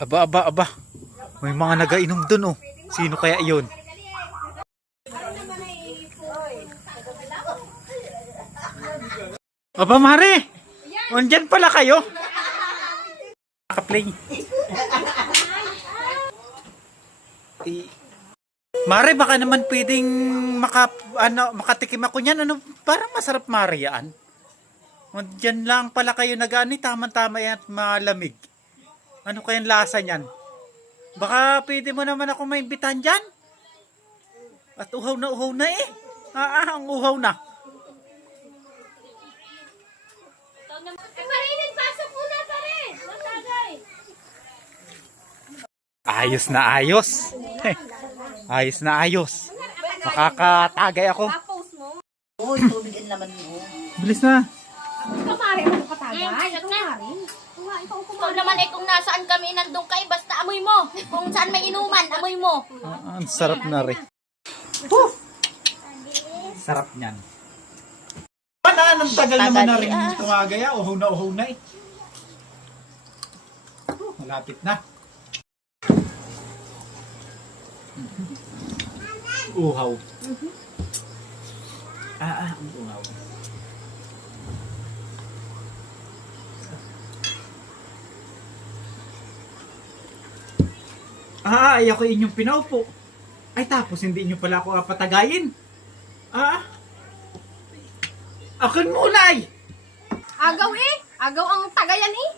Aba, aba, aba. May mga nagainom dun, oh. Sino kaya yun? Aba, Mare! Andyan pala kayo? Naka-play. Mare, baka naman pwedeng makatikim ako niyan. Ano, parang masarap, Mare, yan. Diyan lang pala kayo nag-ani, tama-tama yan at malamig. Ano kayang lasa niyan? Baka pwede mo naman ako maimbitahan dyan. At uhaw na eh. Ang uhaw na. Marinid, pasok muna pa rin. Matagay. Ayos na ayos. Ayos na ayos. Makakatagay ako. Uy, tubigin naman mo. Bilis na. Kamari mo patagay. Kamari. Ikaw naman eh kung nasaan kami nandun kayo, basta amoy mo. Kung saan may inuman, amoy mo. Ang sarap na rin. Sarap niyan. Anong tagal naman na rin tumagaya. Uhaw na eh. Malapit na. Uhaw. Ang uhaw. Ay ako inyong pinaupo. Ay tapos hindi nyo pala ako patagayin. Akin muna ay. Agaw eh. Agaw ang tagayan eh.